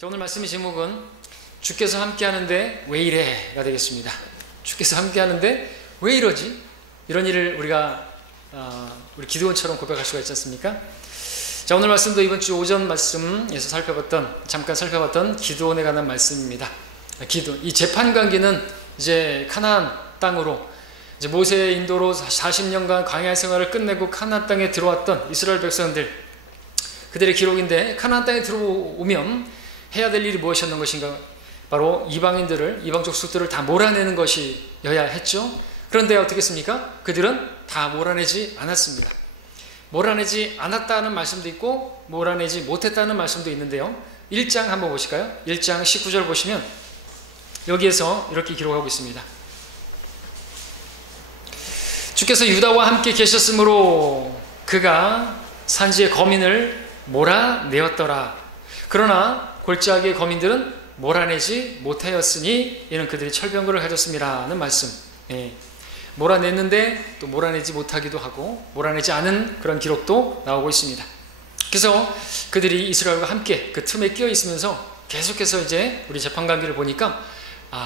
자, 오늘 말씀의 제목은 주께서 함께하는데 왜 이래가 되겠습니다. 주께서 함께하는데 왜 이러지? 이런 일을 우리가 우리 기드온처럼 고백할 수가 있지 않습니까? 자, 오늘 말씀도 이번 주 오전 말씀에서 잠깐 살펴봤던 기드온에 관한 말씀입니다. 이 재판 관계는 이제 가나안 땅으로 이제 모세의 인도로 40년간 광야 생활을 끝내고 가나안 땅에 들어왔던 이스라엘 백성들, 그들의 기록인데, 가나안 땅에 들어오면 해야 될 일이 무엇이었는 것인가? 바로 이방 족속들을 다 몰아내는 것이어야 했죠. 그런데 어떻게 했습니까? 그들은 다 몰아내지 않았습니다. 몰아내지 않았다는 말씀도 있고 몰아내지 못했다는 말씀도 있는데요, 1장 한번 보실까요? 1장 19절 보시면 여기에서 이렇게 기록하고 있습니다. 주께서 유다와 함께 계셨으므로 그가 산지의 거민을 몰아내었더라. 그러나 골짜기의 거민들은 몰아내지 못하였으니 이는 그들이 철병거를 가졌음이라는 말씀. 몰아냈는데 또 몰아내지 못하기도 하고 몰아내지 않은 그런 기록도 나오고 있습니다. 그래서 그들이 이스라엘과 함께 그 틈에 끼어 있으면서 계속해서 이제 우리 재판관계를 보니까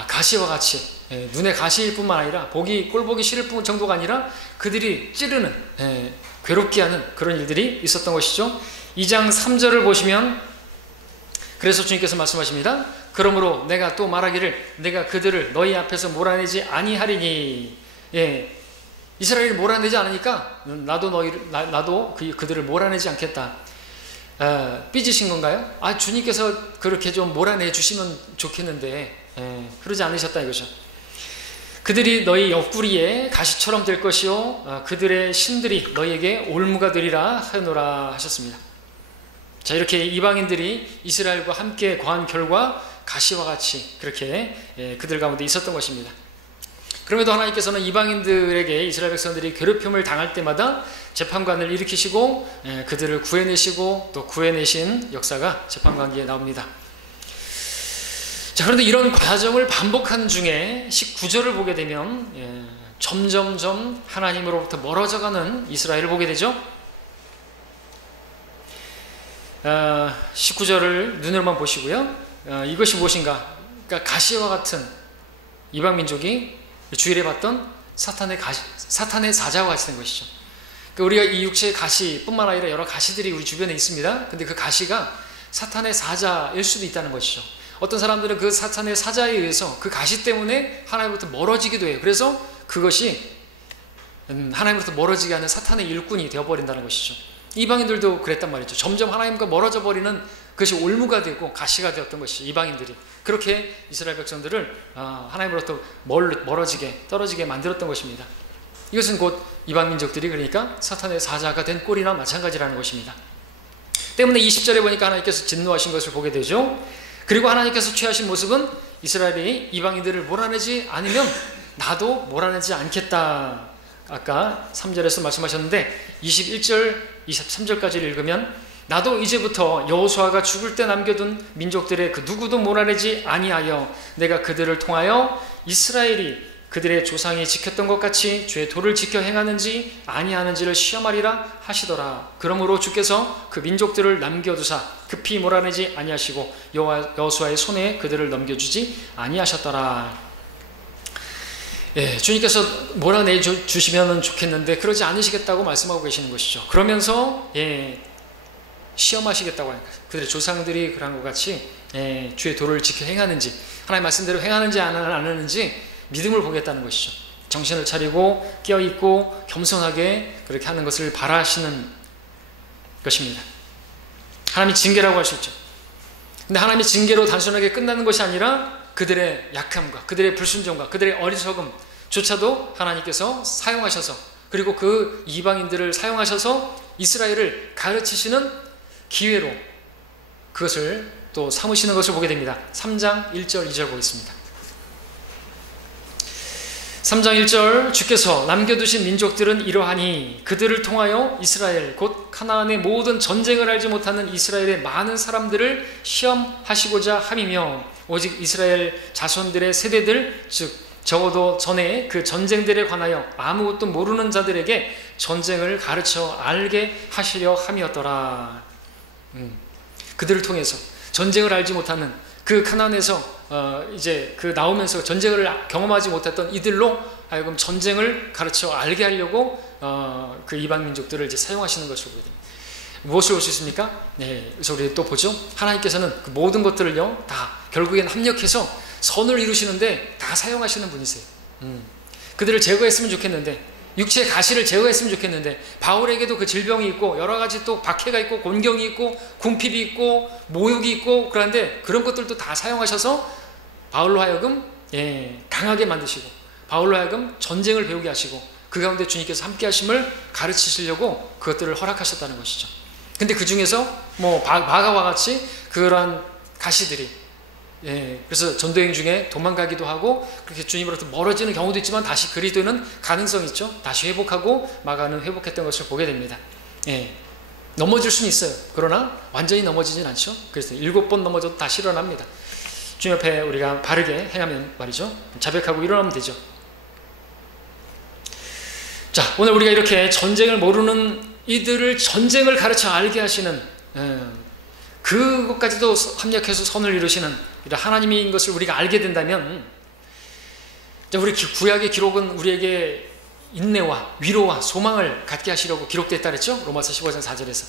가시와 같이 눈에 가시일 뿐만 아니라 꼴 보기 싫을 뿐 정도가 아니라 그들이 찌르는, 괴롭게 하는 그런 일들이 있었던 것이죠. 2장 3절을 보시면 그래서 주님께서 말씀하십니다. 그러므로 내가 또 말하기를 내가 그들을 너희 앞에서 몰아내지 아니하리니. 이스라엘이 몰아내지 않으니까 나도 그들을 몰아내지 않겠다. 삐지신 건가요? 주님께서 그렇게 좀 몰아내 주시면 좋겠는데 그러지 않으셨다 이거죠. 그들이 너희 옆구리에 가시처럼 될 것이요 그들의 신들이 너희에게 올무가 되리라 하여노라 하셨습니다. 자, 이렇게 이방인들이 이스라엘과 함께 거한 결과 가시와 같이 그렇게 그들 가운데 있었던 것입니다. 그럼에도 하나님께서는 이방인들에게 이스라엘 백성들이 괴롭힘을 당할 때마다 재판관을 일으키시고 그들을 구해내시고 또 구해내신 역사가 재판관기에 나옵니다. 자, 그런데 이런 과정을 반복한 중에 19절을 보게 되면 점점점 하나님으로부터 멀어져가는 이스라엘을 보게 되죠. 19절을 눈으로만 보시고요. 이것이 무엇인가? 그러니까 가시와 같은 이방민족이 주일에 봤던 사탄의 사자와 같이 된 것이죠. 그러니까 우리가 이 육체의 가시뿐만 아니라 여러 가시들이 우리 주변에 있습니다. 근데 그 가시가 사탄의 사자일 수도 있다는 것이죠. 어떤 사람들은 그 사탄의 사자에 의해서 그 가시 때문에 하나님으로부터 멀어지기도 해요. 그래서 그것이 하나님으로부터 멀어지게 하는 사탄의 일꾼이 되어버린다는 것이죠. 이방인들도 그랬단 말이죠. 점점 하나님과 멀어져 버리는 그것이 올무가 되고 가시가 되었던 것이죠. 이방인들이 그렇게 이스라엘 백성들을 하나님으로부터 멀어지게 떨어지게 만들었던 것입니다. 이것은 곧 이방민족들이 그러니까 사탄의 사자가 된 꼴이나 마찬가지라는 것입니다. 때문에 20절에 보니까 하나님께서 진노하신 것을 보게 되죠. 그리고 하나님께서 취하신 모습은 이스라엘이 이방인들을 몰아내지 않으면 나도 몰아내지 않겠다. 아까 3절에서 말씀하셨는데 21절, 23절까지를 읽으면 나도 이제부터 여호수아가 죽을 때 남겨둔 민족들의 그 누구도 몰아내지 아니하여 내가 그들을 통하여 이스라엘이 그들의 조상이 지켰던 것 같이 주의 도를 지켜 행하는지 아니하는지를 시험하리라 하시더라. 그러므로 주께서 그 민족들을 남겨두사 급히 몰아내지 아니하시고 여호수아의 손에 그들을 넘겨주지 아니하셨더라. 주님께서 몰아내 주시면 좋겠는데 그러지 않으시겠다고 말씀하고 계시는 것이죠. 그러면서 시험하시겠다고 하니까 그들의 조상들이 그런 것 같이 주의 도를 지켜 행하는지, 하나님 말씀대로 행하는지 안 하는지 믿음을 보겠다는 것이죠. 정신을 차리고 깨어있고 겸손하게 그렇게 하는 것을 바라시는 것입니다. 하나님의 징계라고 할 수 있죠. 근데 하나님의 징계로 단순하게 끝나는 것이 아니라 그들의 약함과 그들의 불순종과 그들의 어리석음조차도 하나님께서 사용하셔서, 그리고 그 이방인들을 사용하셔서 이스라엘을 가르치시는 기회로 그것을 또 삼으시는 것을 보게 됩니다. 3장 1절 2절 보겠습니다. 3장 1절 주께서 남겨두신 민족들은 이러하니 그들을 통하여 이스라엘 곧 가나안의 모든 전쟁을 알지 못하는 이스라엘의 많은 사람들을 시험하시고자 함이며 오직 이스라엘 자손들의 세대들 즉 적어도 전에 그 전쟁들에 관하여 아무것도 모르는 자들에게 전쟁을 가르쳐 알게 하시려 함이었더라. 그들을 통해서 전쟁을 알지 못하는 그 가나안에서 이제 그 나오면서 전쟁을 경험하지 못했던 이들로 하여금 전쟁을 가르쳐 알게 하려고 그 이방 민족들을 이제 사용하시는 것을 보게 됩니다. 무엇을 볼 수 있습니까? 네, 그래서 우리 또 보죠. 하나님께서는 그 모든 것들을요 다 결국엔 합력해서 선을 이루시는데 다 사용하시는 분이세요. 그들을 제거했으면 좋겠는데, 육체의 가시를 제거했으면 좋겠는데, 바울에게도 그 질병이 있고 여러 가지 또 박해가 있고 곤경이 있고 궁핍이 있고 모욕이 있고, 그런데 그런 것들도 다 사용하셔서 바울로 하여금 강하게 만드시고, 바울로 하여금 전쟁을 배우게 하시고, 그 가운데 주님께서 함께 하심을 가르치시려고 그것들을 허락하셨다는 것이죠. 근데 그 중에서 뭐 바가와 같이 그러한 가시들이 그래서 전도여행 중에 도망가기도 하고 그렇게 주님으로부터 멀어지는 경우도 있지만 다시 그리스도는 가능성이 있죠. 다시 회복하고 마가는 회복했던 것을 보게 됩니다. 넘어질 수는 있어요. 그러나 완전히 넘어지진 않죠. 그래서 7번 넘어져도 다시 일어납니다. 주님 옆에 우리가 바르게 행하면 말이죠. 자백하고 일어나면 되죠. 자, 오늘 우리가 이렇게 전쟁을 모르는 이들을 전쟁을 가르쳐 알게 하시는 그것까지도 합력해서 선을 이루시는 이런 하나님인 것을 우리가 알게 된다면, 우리 구약의 기록은 우리에게 인내와 위로와 소망을 갖게 하시려고 기록됐다 그랬죠? 로마서 15장 4절에서.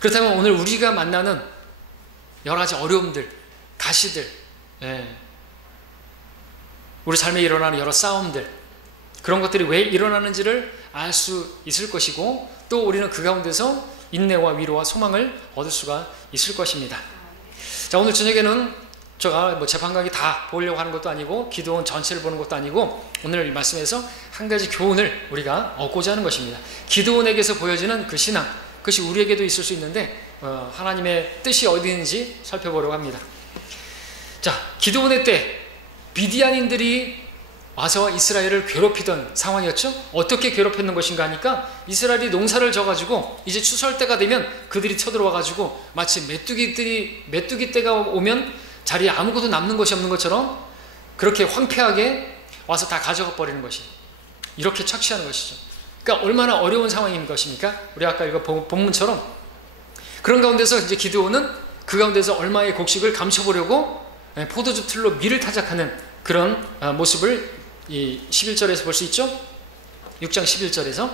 그렇다면 오늘 우리가 만나는 여러 가지 어려움들, 가시들, 우리 삶에 일어나는 여러 싸움들, 그런 것들이 왜 일어나는지를 알 수 있을 것이고, 또 우리는 그 가운데서 인내와 위로와 소망을 얻을 수가 있을 것입니다. 자, 오늘 저녁에는 제가 뭐 재판 강의 다 보려고 하는 것도 아니고 기도원 전체를 보는 것도 아니고, 오늘 이 말씀에서 한 가지 교훈을 우리가 얻고자 하는 것입니다. 기도원에게서 보여지는 그 신앙, 그것이 우리에게도 있을 수 있는데 하나님의 뜻이 어디 있는지 살펴보려고 합니다. 자, 기도원의 때 미디안인들이 와서 이스라엘을 괴롭히던 상황이었죠. 어떻게 괴롭혔는 것인가 하니까, 이스라엘이 농사를 져가지고 이제 추수할 때가 되면 그들이 쳐들어와가지고 마치 메뚜기 때가 오면 자리에 아무것도 남는 것이 없는 것처럼 그렇게 황폐하게 와서 다 가져가 버리는 것이, 이렇게 착취하는 것이죠. 그러니까 얼마나 어려운 상황인 것입니까? 우리 아까 이거 본문처럼 그런 가운데서 이제 기드온은 그 가운데서 얼마의 곡식을 감춰보려고 포도주 틀로 밀을 타작하는 그런 모습을 이 11절에서 볼 수 있죠? 6장 11절에서.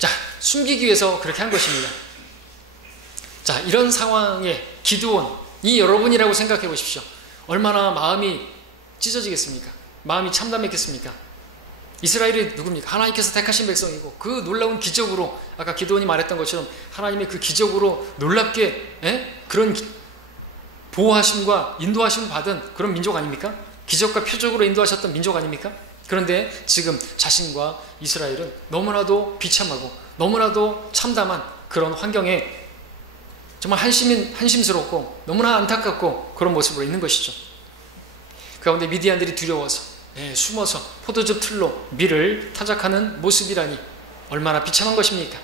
자, 숨기기 위해서 그렇게 한 것입니다. 자, 이런 상황에 기드온이 여러분이라고 생각해 보십시오. 얼마나 마음이 찢어지겠습니까? 마음이 참담했겠습니까? 이스라엘이 누굽니까? 하나님께서 택하신 백성이고, 그 놀라운 기적으로, 아까 기드온이 말했던 것처럼 하나님의 그 기적으로 놀랍게 그런 보호하심과 인도하심 받은 그런 민족 아닙니까? 기적과 표적으로 인도하셨던 민족 아닙니까? 그런데 지금 자신과 이스라엘은 너무나도 비참하고 너무나도 참담한 그런 환경에 정말 한심스럽고 너무나 안타깝고 그런 모습으로 있는 것이죠. 그 가운데 미디안들이 두려워서 숨어서 포도즙 틀로 밀을 타작하는 모습이라니 얼마나 비참한 것입니까?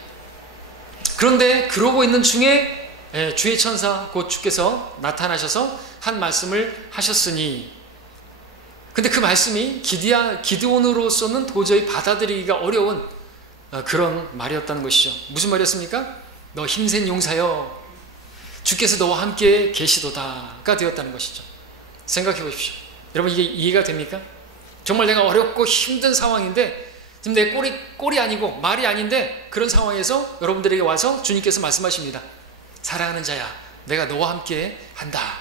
그런데 그러고 있는 중에 주의 천사 곧 주께서 나타나셔서 한 말씀을 하셨으니, 근데 그 말씀이 기드온으로서는 도저히 받아들이기가 어려운 그런 말이었다는 것이죠. 무슨 말이었습니까? 너 힘센 용사여, 주께서 너와 함께 계시도다가 되었다는 것이죠. 생각해 보십시오. 여러분, 이게 이해가 됩니까? 정말 내가 어렵고 힘든 상황인데, 지금 내 꼴이 아니고 말이 아닌데, 그런 상황에서 여러분들에게 와서 주님께서 말씀하십니다. 사랑하는 자야, 내가 너와 함께 한다.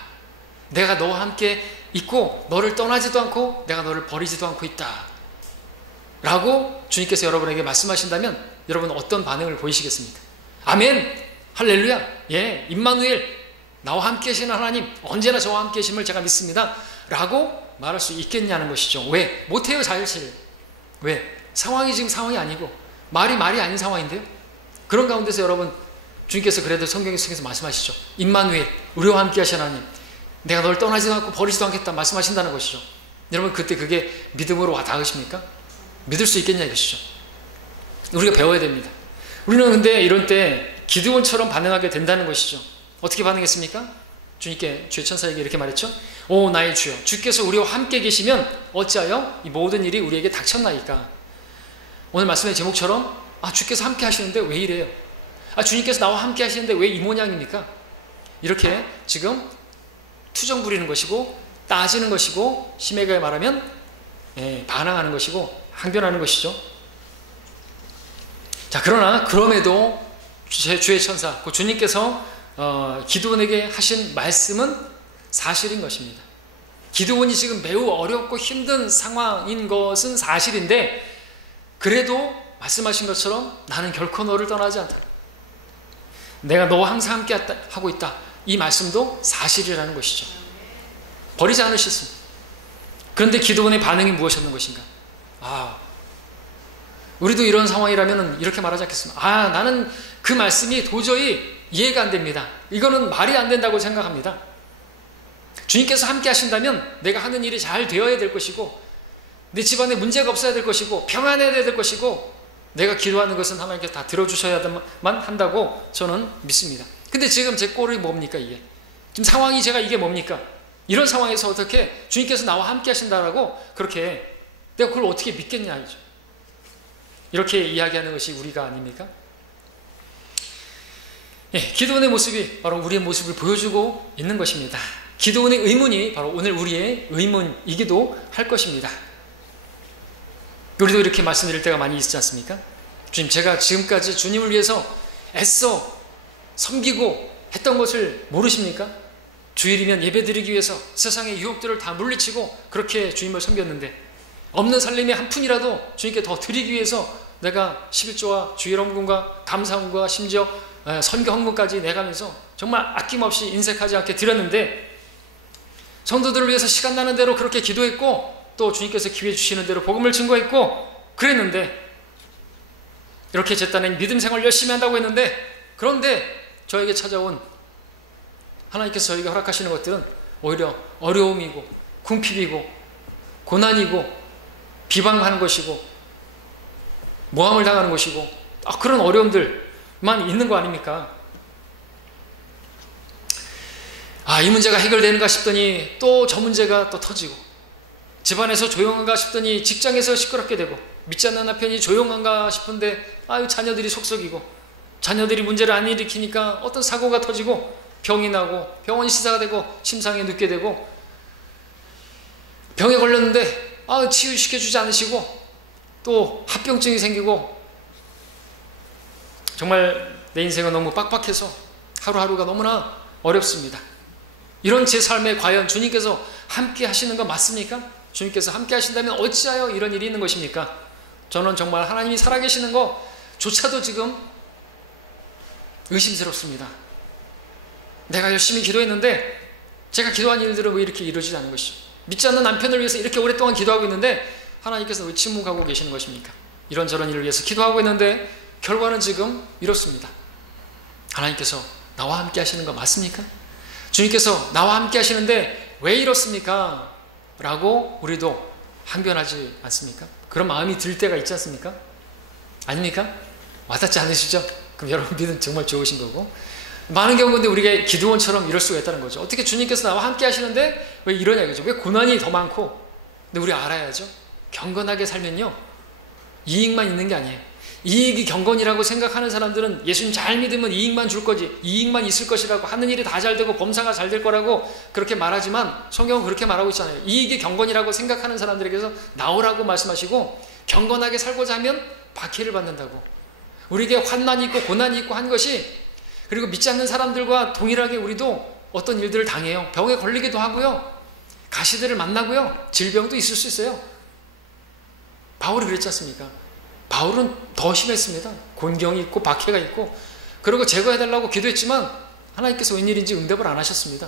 내가 너와 함께 있고 너를 떠나지도 않고 내가 너를 버리지도 않고 있다 라고 주님께서 여러분에게 말씀하신다면 여러분은 어떤 반응을 보이시겠습니까? 아멘! 할렐루야! 임마누엘! 나와 함께 계시는 하나님, 언제나 저와 함께 계심을 제가 믿습니다 라고 말할 수 있겠냐는 것이죠. 왜? 못해요, 사실. 왜? 상황이 지금 상황이 아니고 말이 아닌 상황인데요. 그런 가운데서 여러분, 주님께서 그래도 성경에 속에서 말씀하시죠. 임마누엘, 우리와 함께 하신 하나님, 내가 널 떠나지도 않고 버리지도 않겠다 말씀하신다는 것이죠. 여러분, 그때 그게 믿음으로 와 닿으십니까? 믿을 수 있겠냐 이것이죠. 우리가 배워야 됩니다. 우리는 근데 이런 때 기드온처럼 반응하게 된다는 것이죠. 어떻게 반응했습니까? 주님께, 주의 천사에게 이렇게 말했죠. 오 나의 주여, 주께서 우리와 함께 계시면 어찌하여 이 모든 일이 우리에게 닥쳤나이까. 오늘 말씀의 제목처럼 주께서 함께 하시는데 왜 이래요? 주님께서 나와 함께 하시는데 왜 이 모양입니까? 이렇게 지금 투정 부리는 것이고 따지는 것이고 심하게 말하면 반항하는 것이고 항변하는 것이죠. 자, 그러나 그럼에도 주의 천사, 그 주님께서 기드온에게 하신 말씀은 사실인 것입니다. 기드온이 지금 매우 어렵고 힘든 상황인 것은 사실인데 그래도 말씀하신 것처럼 나는 결코 너를 떠나지 않다. 내가 너와 항상 함께 하고 있다. 이 말씀도 사실이라는 것이죠. 버리지 않으셨습니다. 그런데 기드온의 반응이 무엇이었는 것인가? 우리도 이런 상황이라면 이렇게 말하지 않겠습니까? 나는 그 말씀이 도저히 이해가 안 됩니다. 이거는 말이 안 된다고 생각합니다. 주님께서 함께 하신다면 내가 하는 일이 잘 되어야 될 것이고 내 집안에 문제가 없어야 될 것이고 평안해야 될 것이고 내가 기도하는 것은 하나님께서 다 들어주셔야만 한다고 저는 믿습니다. 근데 지금 제 꼴이 뭡니까 이게? 지금 상황이 제가 이게 뭡니까? 이런 상황에서 어떻게 주님께서 나와 함께 하신다라고 그렇게 내가 그걸 어떻게 믿겠냐 이죠. 이렇게 이야기하는 것이 우리가 아닙니까? 기도원의 모습이 바로 우리의 모습을 보여주고 있는 것입니다. 기도원의 의문이 바로 오늘 우리의 의문이기도 할 것입니다. 우리도 이렇게 말씀드릴 때가 많이 있지 않습니까? 주님, 제가 지금까지 주님을 위해서 애써 섬기고 했던 것을 모르십니까? 주일이면 예배드리기 위해서 세상의 유혹들을 다 물리치고 그렇게 주님을 섬겼는데 없는 살림의 한 푼이라도 주님께 더 드리기 위해서 내가 11조와 주일 헌금과 감사헌금과 심지어 선교 헌금까지 내가면서 정말 아낌없이 인색하지 않게 드렸는데 성도들을 위해서 시간 나는 대로 그렇게 기도했고 또 주님께서 기회 주시는 대로 복음을 증거했고 그랬는데 이렇게 제 딴엔 믿음 생활 열심히 한다고 했는데 그런데 저에게 찾아온 하나님께서 저에게 허락하시는 것들은 오히려 어려움이고 궁핍이고 고난이고 비방하는 것이고 모함을 당하는 것이고 그런 어려움들만 있는 거 아닙니까? 이 문제가 해결되는가 싶더니 또 저 문제가 또 터지고 집안에서 조용한가 싶더니 직장에서 시끄럽게 되고 믿지 않는 남편이 조용한가 싶은데 자녀들이 속썩이고 자녀들이 문제를 안 일으키니까 어떤 사고가 터지고 병이 나고 병원 시사가 되고 침상에 눕게 되고 병에 걸렸는데 치유시켜주지 않으시고 또 합병증이 생기고 정말 내 인생은 너무 빡빡해서 하루하루가 너무나 어렵습니다. 이런 제 삶에 과연 주님께서 함께 하시는 거 맞습니까? 주님께서 함께 하신다면 어찌하여 이런 일이 있는 것입니까? 저는 정말 하나님이 살아계시는 것조차도 지금 의심스럽습니다. 내가 열심히 기도했는데 제가 기도한 일들은 왜 이렇게 이루어지지 않은 것이죠? 믿지 않는 남편을 위해서 이렇게 오랫동안 기도하고 있는데 하나님께서 왜 침묵하고 계시는 것입니까? 이런저런 일을 위해서 기도하고 있는데 결과는 지금 이렇습니다. 하나님께서 나와 함께 하시는 거 맞습니까? 주님께서 나와 함께 하시는데 왜 이렇습니까? 라고 우리도 항변하지 않습니까? 그런 마음이 들 때가 있지 않습니까? 아닙니까? 와닿지 않으시죠? 그럼 여러분 믿음 정말 좋으신 거고 많은 경우인데 우리가 기드온처럼 이럴 수가 있다는 거죠. 어떻게 주님께서 나와 함께 하시는데 왜 이러냐 이거죠. 왜 고난이 더 많고. 근데 우리 알아야죠. 경건하게 살면요 이익만 있는 게 아니에요. 이익이 경건이라고 생각하는 사람들은 예수님 잘 믿으면 이익만 줄 거지 이익만 있을 것이라고 하는 일이 다 잘 되고 범사가 잘 될 거라고 그렇게 말하지만 성경은 그렇게 말하고 있잖아요. 이익이 경건이라고 생각하는 사람들에게서 나오라고 말씀하시고 경건하게 살고자 하면 박해를 받는다고. 우리에게 환난이 있고 고난이 있고 한 것이 그리고 믿지 않는 사람들과 동일하게 우리도 어떤 일들을 당해요. 병에 걸리기도 하고요. 가시들을 만나고요. 질병도 있을 수 있어요. 바울이 그랬지 않습니까? 바울은 더 심했습니다. 곤경이 있고 박해가 있고 그리고 제거해달라고 기도했지만 하나님께서 웬일인지 응답을 안 하셨습니다.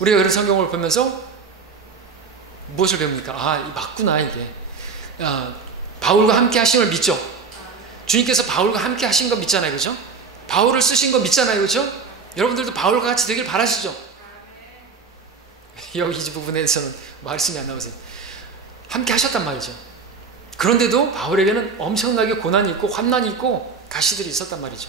우리가 그런 성경을 보면서 무엇을 배웁니까? 맞구나 이게. 바울과 함께 하심을 믿죠. 주님께서 바울과 함께 하신 거 믿잖아요. 그죠? 바울을 쓰신 거 믿잖아요. 그죠? 여러분들도 바울과 같이 되길 바라시죠? 여기 이 부분에서는 말씀이 안 나오세요. 함께 하셨단 말이죠. 그런데도 바울에게는 엄청나게 고난이 있고 환난이 있고 가시들이 있었단 말이죠.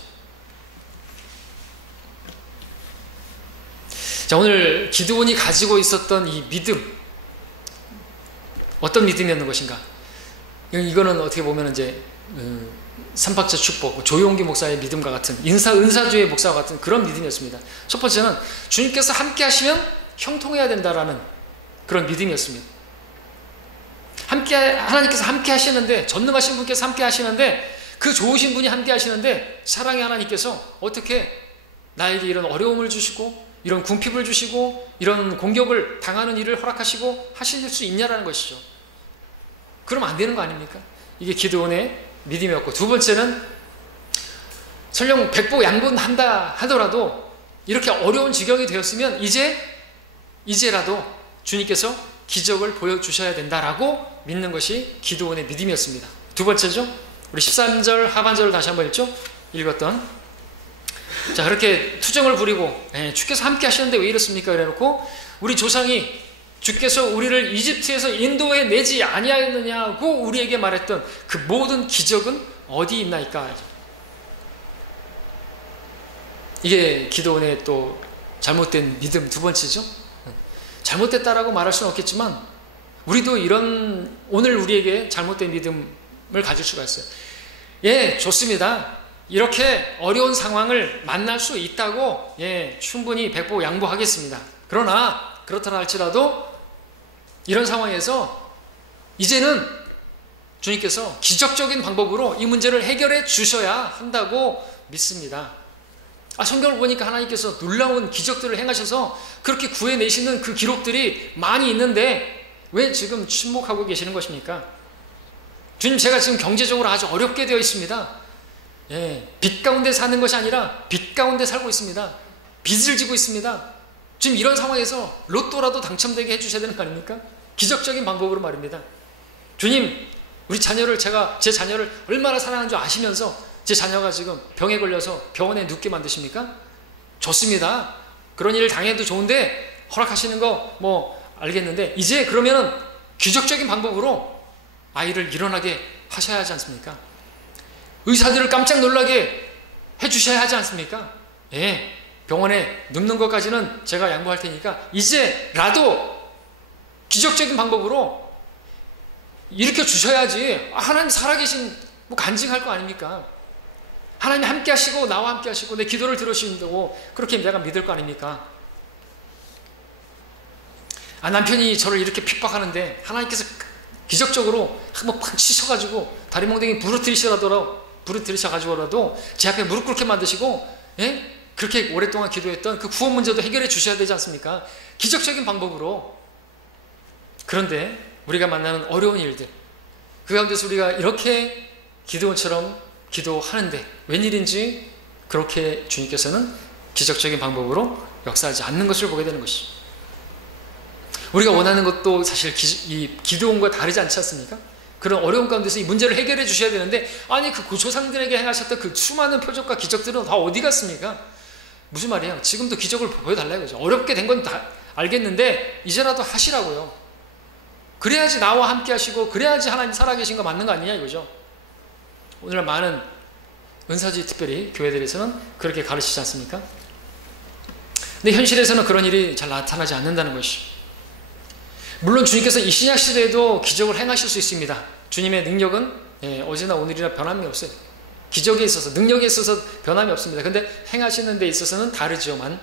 자, 오늘 기드온이 가지고 있었던 이 믿음, 어떤 믿음이었는 것인가? 이거는 어떻게 보면 이제 삼박자 축복, 조용기 목사의 믿음과 같은 은사주의 목사와 같은 그런 믿음이었습니다. 첫 번째는 주님께서 함께 하시면 형통해야 된다라는 그런 믿음이었습니다. 하나님께서 함께 하시는데, 전능하신 분께서 함께 하시는데, 그 좋으신 분이 함께 하시는데, 사랑의 하나님께서 어떻게 나에게 이런 어려움을 주시고, 이런 궁핍을 주시고, 이런 공격을 당하는 일을 허락하시고 하실 수 있냐라는 것이죠. 그러면 안 되는 거 아닙니까? 이게 기드온의 믿음이었고, 두 번째는 설령 백보양분한다 하더라도 이렇게 어려운 지경이 되었으면 이제라도 주님께서 기적을 보여주셔야 된다라고 믿는 것이 기드온의 믿음이었습니다. 두 번째죠. 우리 13절 하반절을 다시 한번 읽었던, 자, 그렇게 투정을 부리고, 주께서 함께 하시는데 왜 이렇습니까? 그래놓고 우리 조상이 주께서 우리를 이집트에서 인도해 내지 아니하였느냐고 우리에게 말했던 그 모든 기적은 어디 있나이까? 이게 기드온의 또 잘못된 믿음 두 번째죠. 잘못됐다라고 말할 수는 없겠지만 우리도 오늘 우리에게 잘못된 믿음을 가질 수가 있어요. 예, 좋습니다. 이렇게 어려운 상황을 만날 수 있다고 충분히 백보양보하겠습니다. 그러나 그렇다 할지라도 이런 상황에서 이제는 주님께서 기적적인 방법으로 이 문제를 해결해 주셔야 한다고 믿습니다. 성경을 보니까 하나님께서 놀라운 기적들을 행하셔서 그렇게 구해내시는 그 기록들이 많이 있는데 왜 지금 침묵하고 계시는 것입니까? 주님, 제가 지금 경제적으로 아주 어렵게 되어 있습니다. 빚 가운데 사는 것이 아니라 빚 가운데 살고 있습니다. 빚을 지고 있습니다. 지금 이런 상황에서 로또라도 당첨되게 해주셔야 되는 거 아닙니까? 기적적인 방법으로 말입니다. 주님, 제 자녀를 얼마나 사랑하는 줄 아시면서 제 자녀가 지금 병에 걸려서 병원에 눕게 만드십니까? 좋습니다. 그런 일을 당해도 좋은데 허락하시는 거 알겠는데 이제 그러면은 기적적인 방법으로 아이를 일어나게 하셔야 하지 않습니까? 의사들을 깜짝 놀라게 해주셔야 하지 않습니까? 병원에 눕는 것까지는 제가 양보할 테니까 이제라도 기적적인 방법으로 일으켜 주셔야지. 하나님 살아계신 간증할 거 아닙니까? 하나님 함께 하시고 나와 함께 하시고 내 기도를 들으신다고 그렇게 내가 믿을 거 아닙니까? 남편이 저를 이렇게 핍박하는데 하나님께서 기적적으로 한번 팍 치셔가지고 다리 몽둥이 부르트리셔가지고라도 제 앞에 무릎 꿇게 만드시고 그렇게 오랫동안 기도했던 그 구원 문제도 해결해 주셔야 되지 않습니까? 기적적인 방법으로. 그런데 우리가 만나는 어려운 일들, 그 가운데서 우리가 이렇게 기드온처럼 기도하는데 웬일인지 그렇게 주님께서는 기적적인 방법으로 역사하지 않는 것을 보게 되는 것이죠. 우리가 원하는 것도 사실 이 기드온과 다르지 않지 않습니까? 그런 어려운 가운데서 이 문제를 해결해 주셔야 되는데 그 조상들에게 행하셨던 그 수많은 표적과 기적들은 다 어디 갔습니까? 무슨 말이에요? 지금도 기적을 보여달라요. 그죠? 어렵게 된 건 다 알겠는데 이제라도 하시라고요. 그래야지 나와 함께 하시고 그래야지 하나님 살아계신 거 맞는 거 아니냐 이거죠. 오늘날 많은 은사주의 특별히 교회들에서는 그렇게 가르치지 않습니까? 근데 현실에서는 그런 일이 잘 나타나지 않는다는 것이죠. 물론 주님께서 이 신약 시대에도 기적을 행하실 수 있습니다. 주님의 능력은 어제나 오늘이나 변함이 없어요. 기적에 있어서, 능력에 있어서 변함이 없습니다. 근데 행하시는 데 있어서는 다르지만,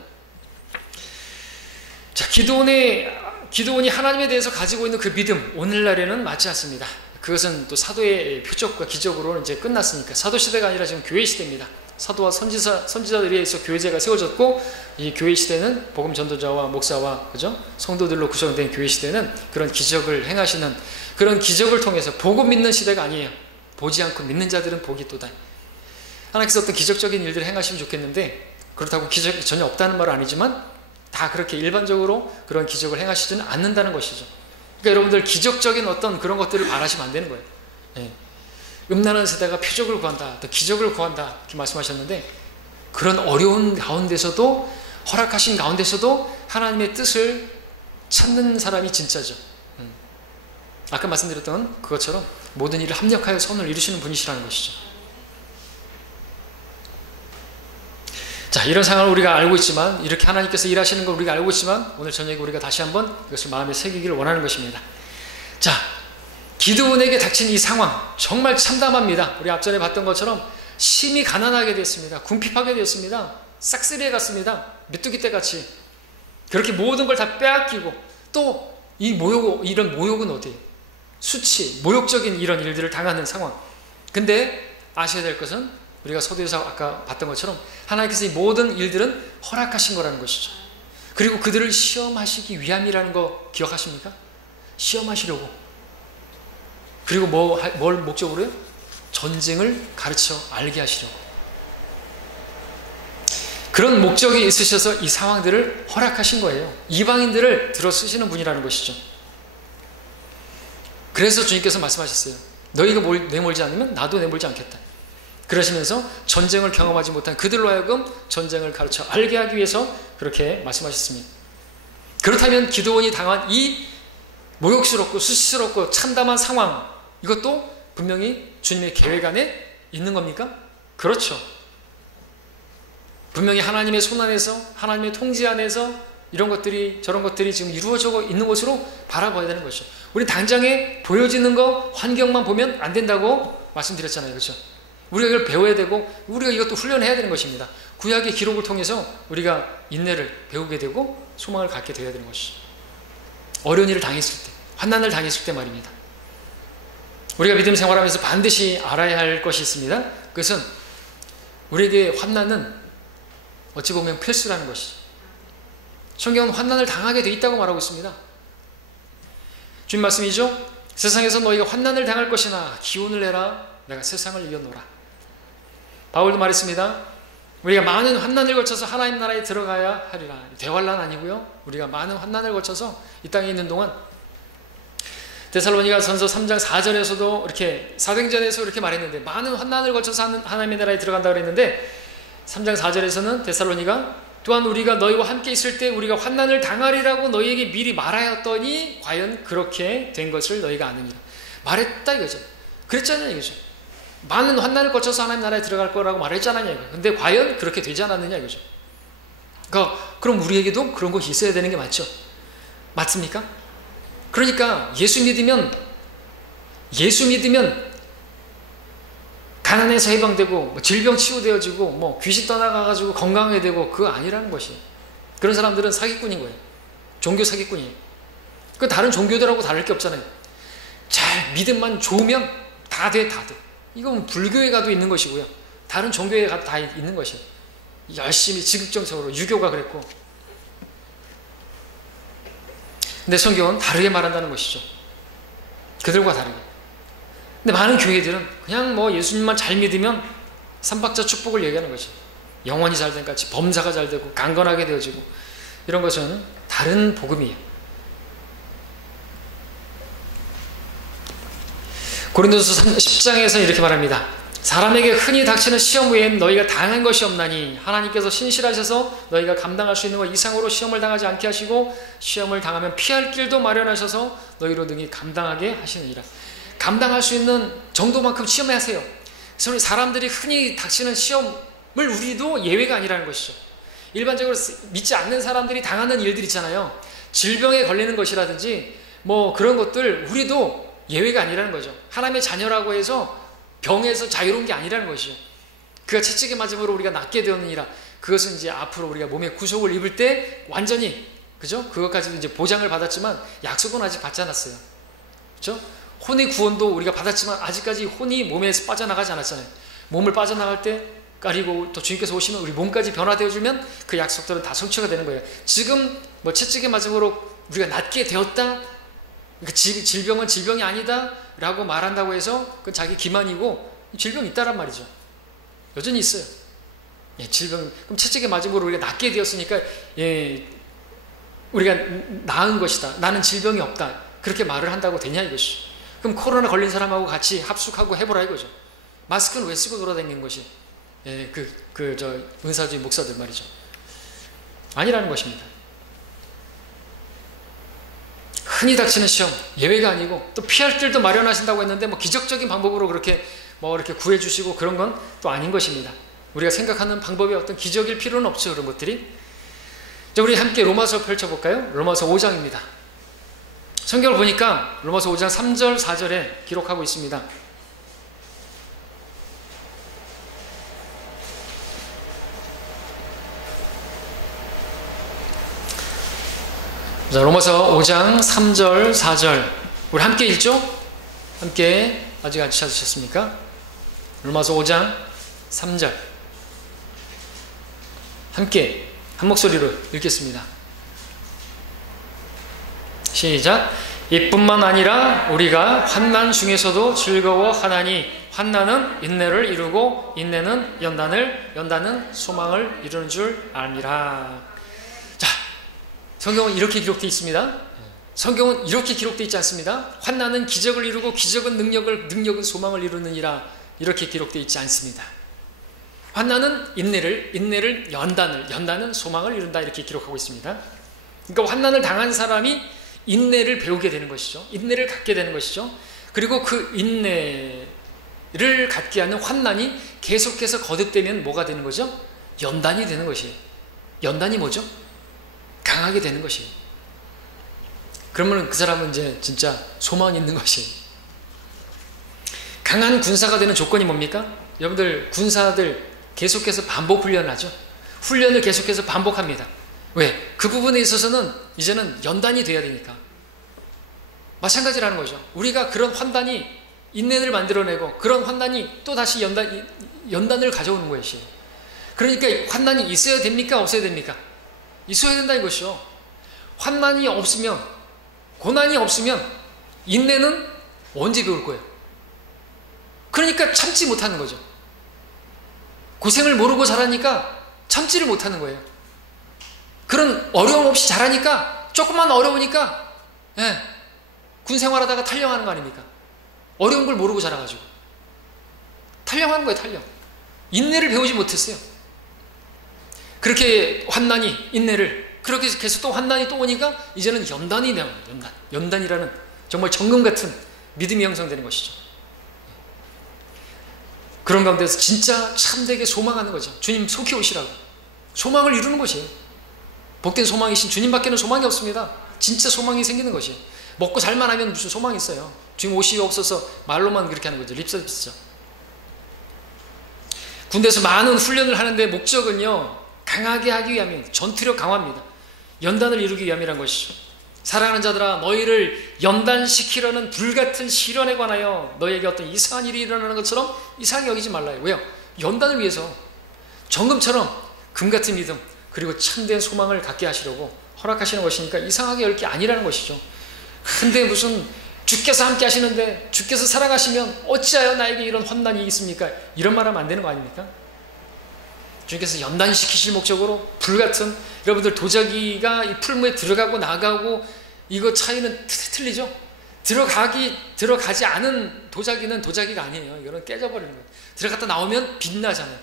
자, 기드온이 하나님에 대해서 가지고 있는 그 믿음, 오늘날에는 맞지 않습니다. 그것은 또 사도의 표적과 기적으로 이제 끝났으니까. 사도 시대가 아니라 지금 교회 시대입니다. 사도와 선지자들에 의해서 교회제가 세워졌고, 이 교회 시대는 복음 전도자와 목사와 그죠? 성도들로 구성된 교회 시대는 그런 기적을 행하시는, 그런 기적을 통해서 보고 믿는 시대가 아니에요. 보지 않고 믿는 자들은 복이 또다. 하나님께서 어떤 기적적인 일들을 행하시면 좋겠는데, 그렇다고 기적이 전혀 없다는 말은 아니지만 다 그렇게 일반적으로 그런 기적을 행하시지는 않는다는 것이죠. 그러니까 여러분들 기적적인 어떤 그런 것들을 바라시면 안 되는 거예요. 음란한 세대가 표적을 구한다, 또 기적을 구한다 이렇게 말씀하셨는데, 그런 어려운 가운데서도, 허락하신 가운데서도 하나님의 뜻을 찾는 사람이 진짜죠. 아까 말씀드렸던 그것처럼 모든 일을 합력하여 선을 이루시는 분이시라는 것이죠. 자, 이런 상황을 우리가 알고 있지만, 이렇게 하나님께서 일하시는 걸 우리가 알고 있지만, 오늘 저녁에 우리가 다시 한번 이것을 마음에 새기기를 원하는 것입니다. 자, 기드온에게 닥친 이 상황 정말 참담합니다. 우리 앞전에 봤던 것처럼 심히 가난하게 됐습니다. 궁핍하게 됐습니다. 싹쓸이해 갔습니다. 메뚜기 떼같이. 그렇게 모든 걸 다 빼앗기고 또 이 이런 모욕은 어디예요? 수치, 모욕적인 이런 일들을 당하는 상황. 근데 아셔야 될 것은 우리가 서두에서 아까 봤던 것처럼 하나님께서 이 모든 일들은 허락하신 거라는 것이죠. 그리고 그들을 시험하시기 위함이라는 거 기억하십니까? 시험하시려고. 그리고 뭘 목적으로요? 전쟁을 가르쳐 알게 하시려고. 그런 목적이 있으셔서 이 상황들을 허락하신 거예요. 이방인들을 들어 쓰시는 분이라는 것이죠. 그래서 주님께서 말씀하셨어요. 너희가 내몰지 않으면 나도 내몰지 않겠다. 그러시면서 전쟁을 경험하지 못한 그들로 하여금 전쟁을 가르쳐 알게 하기 위해서 그렇게 말씀하셨습니다. 그렇다면 기드온이 당한 이 모욕스럽고 수치스럽고 참담한 상황, 이것도 분명히 주님의 계획 안에 있는 겁니까? 그렇죠. 분명히 하나님의 손 안에서, 하나님의 통제 안에서 이런 것들이, 저런 것들이 지금 이루어져 있는 것으로 바라봐야 되는 것이죠. 우리 당장에 보여지는 거, 환경만 보면 안 된다고 말씀드렸잖아요. 그렇죠? 우리가 이걸 배워야 되고 우리가 이것도 훈련해야 되는 것입니다. 구약의 기록을 통해서 우리가 인내를 배우게 되고 소망을 갖게 되어야 되는 것이죠. 어려운 일을 당했을 때, 환난을 당했을 때 말입니다. 우리가 믿음 생활하면서 반드시 알아야 할 것이 있습니다. 그것은 우리에게 환난은 어찌 보면 필수라는 것이죠. 성경은 환난을 당하게 돼 있다고 말하고 있습니다. 주님 말씀이죠. 세상에서 너희가 환난을 당할 것이나 기운을 내라. 내가 세상을 이겨노라. 바울도 말했습니다. 우리가 많은 환난을 거쳐서 하나님 나라에 들어가야 하리라. 대환난 아니고요. 우리가 많은 환난을 거쳐서 이 땅에 있는 동안 데살로니가전서 3장 4절에서도 이렇게 사도행전에서 이렇게 말했는데 많은 환난을 거쳐서 하나님의 나라에 들어간다고 그랬는데 3장 4절에서는 데살로니가 또한 우리가 너희와 함께 있을 때 우리가 환난을 당하리라고 너희에게 미리 말하였더니 과연 그렇게 된 것을 너희가 아느니라. 말했다 이거죠. 그랬잖아요 이거죠. 많은 환난을 거쳐서 하나님 나라에 들어갈 거라고 말했잖아요 이거. 근데 과연 그렇게 되지 않았느냐 이거죠. 그러니까 그럼 우리에게도 그런 것이 있어야 되는 게 맞죠. 맞습니까? 그러니까 예수 믿으면 가난에서 해방되고 질병 치유되어지고 귀신 떠나가가지고 건강하게 되고 그거 아니라는 것이에요. 그런 사람들은 사기꾼인 거예요. 종교 사기꾼이에요. 그 다른 종교들하고 다를 게 없잖아요. 잘 믿음만 좋으면 다 돼. 이건 불교에 가도 있는 것이고요. 다른 종교에 가도 다 있는 것이에요. 열심히 지극정성으로 유교가 그랬고. 근데 성경은 다르게 말한다는 것이죠. 그들과 다르게. 근데 많은 교회들은 그냥 예수님만 잘 믿으면 삼박자 축복을 얘기하는 거죠. 영원히 잘된 같이 범사가 잘 되고 강건하게 되어지고 이런 것은 다른 복음이에요. 고린도서 10장에서 이렇게 말합니다. 사람에게 흔히 닥치는 시험 외엔 너희가 당한 것이 없나니 하나님께서 신실하셔서 너희가 감당할 수 있는 것 이상으로 시험을 당하지 않게 하시고 시험을 당하면 피할 길도 마련하셔서 너희로 능히 감당하게 하시느니라. 감당할 수 있는 정도만큼 시험하세요. 그래서 사람들이 흔히 닥치는 시험을 우리도 예외가 아니라는 것이죠. 일반적으로 믿지 않는 사람들이 당하는 일들 있잖아요. 질병에 걸리는 것이라든지 그런 것들 우리도 예외가 아니라는 거죠. 하나님의 자녀라고 해서 병에서 자유로운 게 아니라는 것이죠. 그가 채찍에 맞음으로 우리가 낫게 되었느니라. 그것은 이제 앞으로 우리가 몸에 구속을 입을 때 완전히 그죠? 그것까지도 이제 보장을 받았지만 약속은 아직 받지 않았어요. 그죠? 혼의 구원도 우리가 받았지만 아직까지 혼이 몸에서 빠져나가지 않았잖아요. 몸을 빠져나갈 때 그리고 또 주님께서 오시면 우리 몸까지 변화되어주면 그 약속들은 다 성취가 되는 거예요. 지금 채찍에 맞음으로 우리가 낫게 되었다. 그러니까 질병은 질병이 아니다 라고 말한다고 해서 그건 자기 기만이고 질병이 있다란 말이죠. 여전히 있어요. 질병. 그럼 채찍에 맞음으로 우리가 낫게 되었으니까 우리가 나은 것이다. 나는 질병이 없다. 그렇게 말을 한다고 되냐 이것이. 그럼 코로나 걸린 사람하고 같이 합숙하고 해보라 이거죠. 마스크는 왜 쓰고 돌아다니는 것이 은사주의 목사들 말이죠. 아니라는 것입니다. 흔히 닥치는 시험 예외가 아니고 또 피할 길도 마련하신다고 했는데 기적적인 방법으로 그렇게 이렇게 구해주시고 그런 건 또 아닌 것입니다. 우리가 생각하는 방법이 어떤 기적일 필요는 없죠. 그런 것들이. 자, 우리 함께 로마서 펼쳐볼까요? 로마서 5장입니다. 성경을 보니까 로마서 5장 3절 4절에 기록하고 있습니다. 자, 로마서 5장 3절 4절 우리 함께 읽죠? 함께 아직 안 찾으셨습니까? 로마서 5장 3절 함께 한 목소리로 읽겠습니다. 시작. 이뿐만 아니라 우리가 환난 중에서도 즐거워하나니 환난은 인내를 이루고 인내는 연단은 소망을 이루는 줄 압니다. 자, 성경은 이렇게 기록되어 있습니다. 성경은 이렇게 기록되어 있지 않습니다. 환난은 기적을 이루고 기적은 능력은 소망을 이루느니라 이렇게 기록되어 있지 않습니다. 환난은 인내를 연단은 소망을 이룬다 이렇게 기록하고 있습니다. 그러니까 환난을 당한 사람이 인내를 배우게 되는 것이죠. 인내를 갖게 되는 것이죠. 그리고 그 인내를 갖게 하는 환난이 계속해서 거듭되면 뭐가 되는 거죠? 연단이 되는 것이에요. 연단이 뭐죠? 강하게 되는 것이에요. 그러면 그 사람은 이제 진짜 소망이 있는 것이에요. 강한 군사가 되는 조건이 뭡니까? 여러분들 군사들 계속해서 반복 훈련을 하죠. 훈련을 계속해서 반복합니다. 왜? 그 부분에 있어서는 이제는 연단이 돼야 되니까. 마찬가지라는 거죠. 우리가 그런 환단이 인내를 만들어내고 그런 환단이 또 다시 연단을 가져오는 것이에요. 그러니까 환난이 있어야 됩니까? 없어야 됩니까? 있어야 된다는 것이죠. 환난이 없으면, 고난이 없으면 인내는 언제 배울 거예요? 그러니까 참지 못하는 거죠. 고생을 모르고 자라니까 참지를 못하는 거예요. 그런 어려움 없이 자라니까 조금만 어려우니까 군 생활하다가 탈영하는 거 아닙니까? 어려운 걸 모르고 자라가지고 탈영하는 거예요. 탈영. 인내를 배우지 못했어요. 그렇게 환난이 인내를 그렇게 계속 또 환난이 또 오니까 이제는 연단이 나와요. 연단이라는 정말 정금 같은 믿음이 형성되는 것이죠. 그런 가운데서 진짜 참되게 소망하는 거죠. 주님 속히 오시라고 소망을 이루는 것이에요. 복된 소망이신 주님밖에는 소망이 없습니다. 진짜 소망이 생기는 것이에요. 먹고 살만 하면 무슨 소망이 있어요. 주님 오시옵소서 말로만 그렇게 하는 거죠. 립서비스죠. 군대에서 많은 훈련을 하는데 목적은요 강하게 하기 위함입니다. 전투력 강화입니다. 연단을 이루기 위함이란 것이죠. 사랑하는 자들아 너희를 연단시키려는 불같은 시련에 관하여 너희에게 어떤 이상한 일이 일어나는 것처럼 이상하게 여기지 말라요. 왜요? 연단을 위해서 정금처럼 금같은 믿음 그리고 참된 소망을 갖게 하시려고 허락하시는 것이니까 이상하게 열 게 아니라는 것이죠. 근데 무슨 주께서 함께 하시는데 주께서 살아가시면 어찌하여 나에게 이런 환난이 있습니까? 이런 말 하면 안 되는 거 아닙니까? 주님께서 연단시키실 목적으로 불같은 여러분들 도자기가 이 풀무에 들어가고 나가고 이거 차이는 틀리죠? 들어가지 않은 도자기는 도자기가 아니에요. 이거는 깨져버리는 거예요. 들어갔다 나오면 빛나잖아요.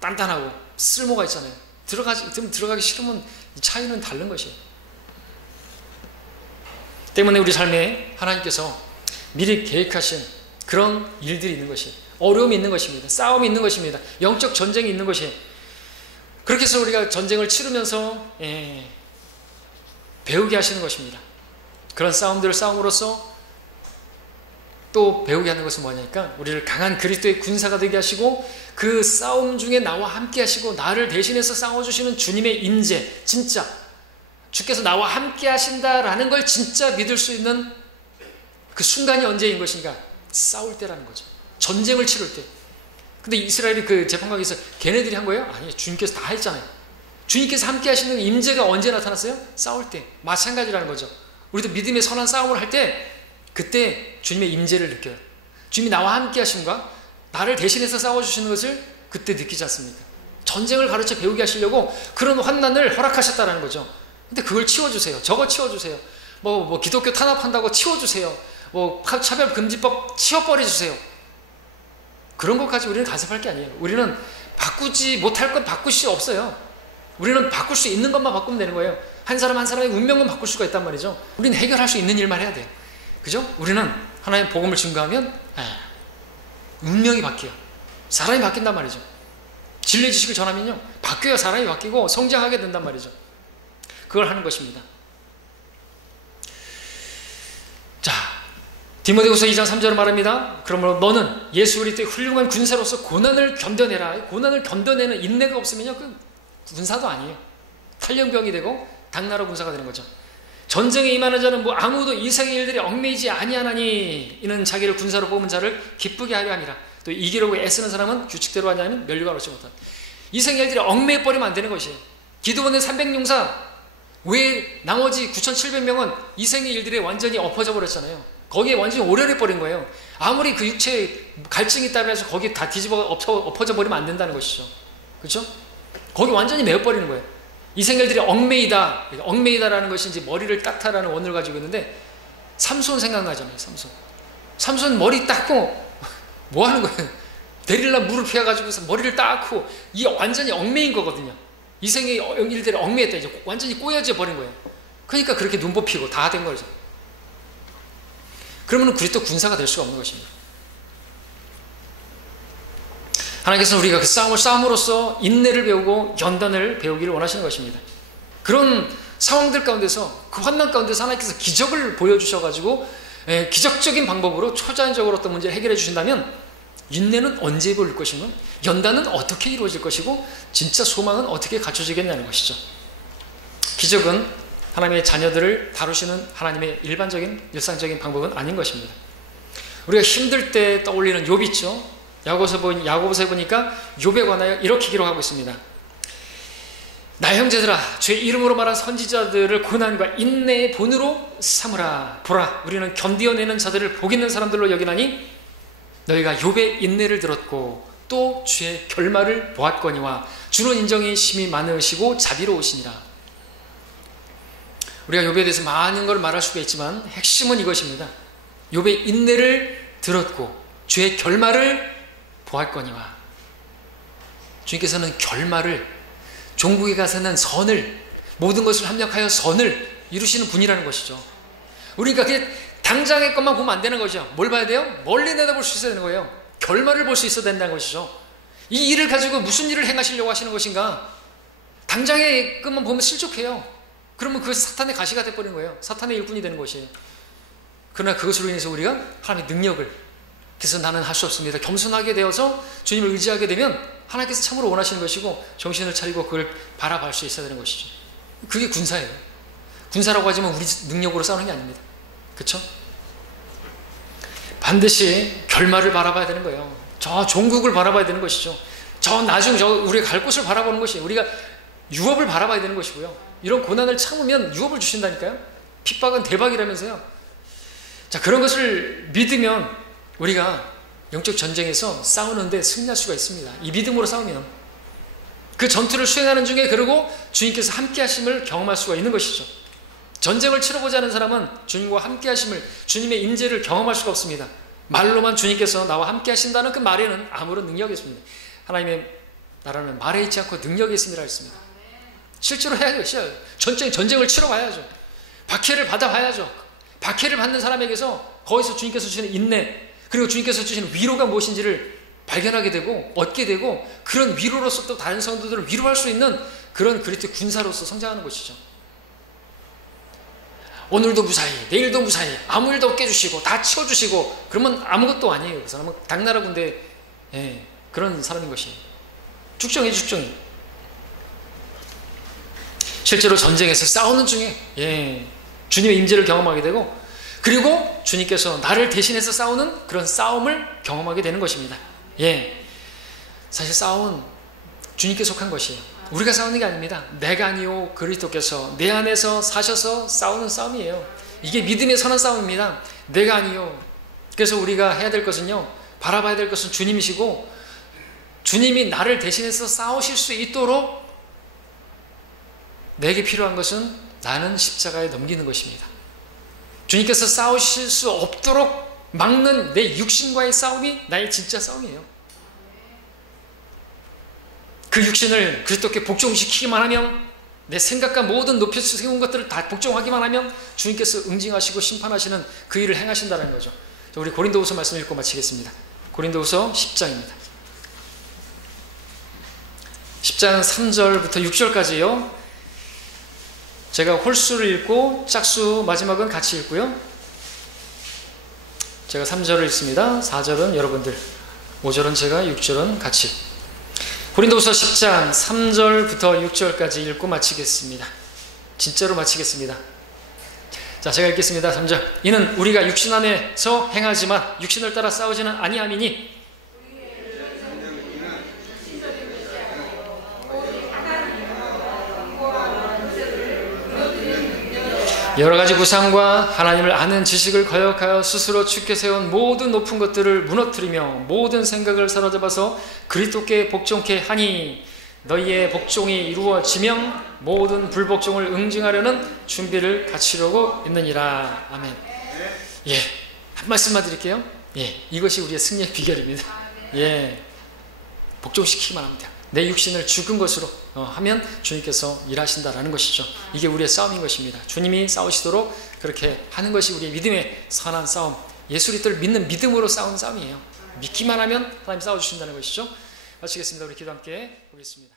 단단하고 쓸모가 있잖아요. 들어가기 싫으면 이 차이는 다른 것이에요. 때문에 우리 삶에 하나님께서 미리 계획하신 그런 일들이 있는 것이에요. 어려움이 있는 것입니다. 싸움이 있는 것입니다. 영적 전쟁이 있는 것이에요. 그렇게 해서 우리가 전쟁을 치르면서 배우게 하시는 것입니다. 그런 싸움들을 싸움으로써 또 배우게 하는 것은 뭐냐니까 우리를 강한 그리스도의 군사가 되게 하시고 그 싸움 중에 나와 함께 하시고 나를 대신해서 싸워주시는 주님의 임재 진짜 주께서 나와 함께 하신다라는 걸 진짜 믿을 수 있는 그 순간이 언제인 것인가? 싸울 때라는 거죠. 전쟁을 치를 때. 근데 이스라엘이 그 재판관에서 걔네들이 한 거예요? 아니, 주님께서 다 했잖아요. 주님께서 함께 하시는 임재가 언제 나타났어요? 싸울 때. 마찬가지라는 거죠. 우리도 믿음의 선한 싸움을 할 때 그때 주님의 임재를 느껴요. 주님이 나와 함께 하심과 나를 대신해서 싸워주시는 것을 그때 느끼지 않습니까? 전쟁을 가르쳐 배우게 하시려고 그런 환난을 허락하셨다는 거죠. 근데 그걸 치워주세요. 저거 치워주세요. 뭐 기독교 탄압한다고 치워주세요. 차별금지법 치워버려주세요. 그런 것까지 우리는 간섭할 게 아니에요. 우리는 바꾸지 못할 건 바꿀 수 없어요. 우리는 바꿀 수 있는 것만 바꾸면 되는 거예요. 한 사람 한 사람의 운명은 바꿀 수가 있단 말이죠. 우리는 해결할 수 있는 일만 해야 돼요. 그죠? 우리는 하나님의 복음을 증거하면 운명이 바뀌어요. 사람이 바뀐단 말이죠. 진리의 지식을 전하면요 바뀌어요. 사람이 바뀌고 성장하게 된단 말이죠. 그걸 하는 것입니다. 자, 디모데후서 2장 3절을 말합니다. 그러므로 너는 예수 그리스도의 훌륭한 군사로서 고난을 견뎌내라. 고난을 견뎌내는 인내가 없으면요 그 군사도 아니에요. 탈영병이 되고 당나라 군사가 되는 거죠. 전쟁에 임하는 자는 뭐 아무도 이생의 일들이 얽매이지 아니하나니 이는 자기를 군사로 뽑은 자를 기쁘게 하려 함이라. 또 이기려고 애쓰는 사람은 규칙대로 하냐 하면 면류관 얻지 못한. 이생의 일들이 얽매여 버리면 안 되는 것이에요. 기드온의 300용사 왜 나머지 9,700명은 이생의 일들에 완전히 엎어져 버렸잖아요. 거기에 완전히 오려내 버린 거예요. 아무리 그 육체에 갈증이 있다고 해서 거기 다 뒤집어 엎어져 버리면 안 된다는 것이죠. 그렇죠? 거기 완전히 메어버리는 거예요. 이생엘들이 얽매이다. 얽매이다라는 것이 이제 머리를 닦다라는 원을 가지고 있는데 삼손 생각나잖아요. 삼손 머리 닦고 뭐 하는 거예요? 데릴라 무릎 피해가지고 머리를 닦고 이 완전히 얽매인 거거든요. 이생의 일들이 얽매였다. 이제 완전히 꼬여져 버린 거예요. 그러니까 그렇게 눈 뽑히고 다 된 거죠. 그러면 그리스도 군사가 될 수가 없는 것입니다. 하나님께서는 우리가 그 싸움을 싸움으로써 인내를 배우고 연단을 배우기를 원하시는 것입니다. 그런 상황들 가운데서 그 환난 가운데서 하나님께서 기적을 보여주셔가지고 기적적인 방법으로 초자연적으로 어떤 문제를 해결해 주신다면 인내는 언제 보일 것이며 연단은 어떻게 이루어질 것이고 진짜 소망은 어떻게 갖춰지겠냐는 것이죠. 기적은 하나님의 자녀들을 다루시는 하나님의 일반적인 일상적인 방법은 아닌 것입니다. 우리가 힘들 때 떠올리는 욥 있죠. 야고보서에 보니까 욥에 관하여 이렇게 기록하고 있습니다. 나 형제들아 주의 이름으로 말한 선지자들을 고난과 인내의 본으로 삼으라. 보라 우리는 견디어내는 자들을 복 있는 사람들로 여기나니 너희가 욥의 인내를 들었고 또 주의 결말을 보았거니와 주는 인정이 심히 많으시고 자비로우시니라. 우리가 욥에 대해서 많은 걸 말할 수가 있지만 핵심은 이것입니다. 욥의 인내를 들었고 주의 결말을 보았거니와. 주님께서는 결말을, 종국에 가서는 선을, 모든 것을 합력하여 선을 이루시는 분이라는 것이죠. 우리가 그냥 당장의 것만 보면 안 되는 거죠. 뭘 봐야 돼요? 멀리 내다볼 수 있어야 되는 거예요. 결말을 볼 수 있어야 된다는 것이죠. 이 일을 가지고 무슨 일을 행하시려고 하시는 것인가? 당장의 것만 보면 실족해요. 그러면 그것이 사탄의 가시가 돼버리는 거예요. 사탄의 일꾼이 되는 것이에요. 그러나 그것으로 인해서 우리가 하나님의 능력을, 그래서 나는 할 수 없습니다. 겸손하게 되어서 주님을 의지하게 되면 하나님께서 참으로 원하시는 것이고 정신을 차리고 그걸 바라볼 수 있어야 되는 것이죠. 그게 군사예요. 군사라고 하지만 우리 능력으로 싸우는 게 아닙니다. 그렇죠? 반드시 결말을 바라봐야 되는 거예요. 저 종국을 바라봐야 되는 것이죠. 저 나중 우리가 갈 곳을 바라보는 것이, 우리가 유업을 바라봐야 되는 것이고요. 이런 고난을 참으면 유업을 주신다니까요. 핍박은 대박이라면서요. 자, 그런 것을 믿으면 우리가 영적 전쟁에서 싸우는데 승리할 수가 있습니다. 이 믿음으로 싸우면 그 전투를 수행하는 중에 그리고 주님께서 함께 하심을 경험할 수가 있는 것이죠. 전쟁을 치러보자 하는 사람은 주님과 함께 하심을, 주님의 임재를 경험할 수가 없습니다. 말로만 주님께서 나와 함께 하신다는 그 말에는 아무런 능력이 없습니다. 하나님의 나라는 말에 있지 않고 능력이 있음이라 했습니다. 실제로 해야죠. 전쟁을 치러봐야죠. 박해를 받아봐야죠. 박해를 받는 사람에게서 거기서 주님께서 주시는 인내, 그리고 주님께서 주시는 위로가 무엇인지를 발견하게 되고 얻게 되고, 그런 위로로서 또 다른 성도들을 위로할 수 있는 그런 그리스도의 군사로서 성장하는 것이죠. 오늘도 무사히, 내일도 무사히, 아무 일도 없게 해주시고 다 치워주시고 그러면 아무것도 아니에요. 그 사람은 당나라 군대 그런 사람인 것이에요. 축정이. 실제로 전쟁에서 싸우는 중에 주님의 임재를 경험하게 되고, 그리고 주님께서 나를 대신해서 싸우는 그런 싸움을 경험하게 되는 것입니다. 사실 싸움은 주님께 속한 것이에요. 우리가 싸우는 게 아닙니다. 내가 아니요 그리스도께서 내 안에서 사셔서 싸우는 싸움이에요. 이게 믿음에 서는 싸움입니다. 내가 아니요. 그래서 우리가 해야 될 것은요, 바라봐야 될 것은 주님이시고, 주님이 나를 대신해서 싸우실 수 있도록 내게 필요한 것은 나는 십자가에 넘기는 것입니다. 주님께서 싸우실 수 없도록 막는 내 육신과의 싸움이 나의 진짜 싸움이에요. 그 육신을 그리스도께 복종시키기만 하면, 내 생각과 모든 높여 세운 것들을 다 복종하기만 하면 주님께서 응징하시고 심판하시는 그 일을 행하신다는 거죠. 우리 고린도후서 말씀 읽고 마치겠습니다. 고린도후서 10장입니다. 10장 3절부터 6절까지요. 제가 홀수를 읽고 짝수 마지막은 같이 읽고요. 제가 3절을 읽습니다. 4절은 여러분들, 5절은 제가, 6절은 같이. 고린도후서 10장 3절부터 6절까지 읽고 마치겠습니다. 진짜로 마치겠습니다. 자, 제가 읽겠습니다. 3절. 이는 우리가 육신 안에서 행하지만 육신을 따라 싸우지는 아니함이니 여러 가지 구상과 하나님을 아는 지식을 거역하여 스스로 굳게 세운 모든 높은 것들을 무너뜨리며 모든 생각을 사로잡아서 그리스도께 복종케 하니 너희의 복종이 이루어지면 모든 불복종을 응징하려는 준비를 갖추려고 있느니라. 아멘. 예, 한 말씀만 드릴게요. 예, 이것이 우리의 승리의 비결입니다. 예, 복종시키기만 하면 돼요. 내 육신을 죽은 것으로 하면 주님께서 일하신다라는 것이죠. 이게 우리의 싸움인 것입니다. 주님이 싸우시도록 그렇게 하는 것이 우리의 믿음의 선한 싸움, 예수 그리스도를 믿는 믿음으로 싸우는 싸움이에요. 믿기만 하면 하나님 싸워주신다는 것이죠. 마치겠습니다. 우리 기도 함께 보겠습니다.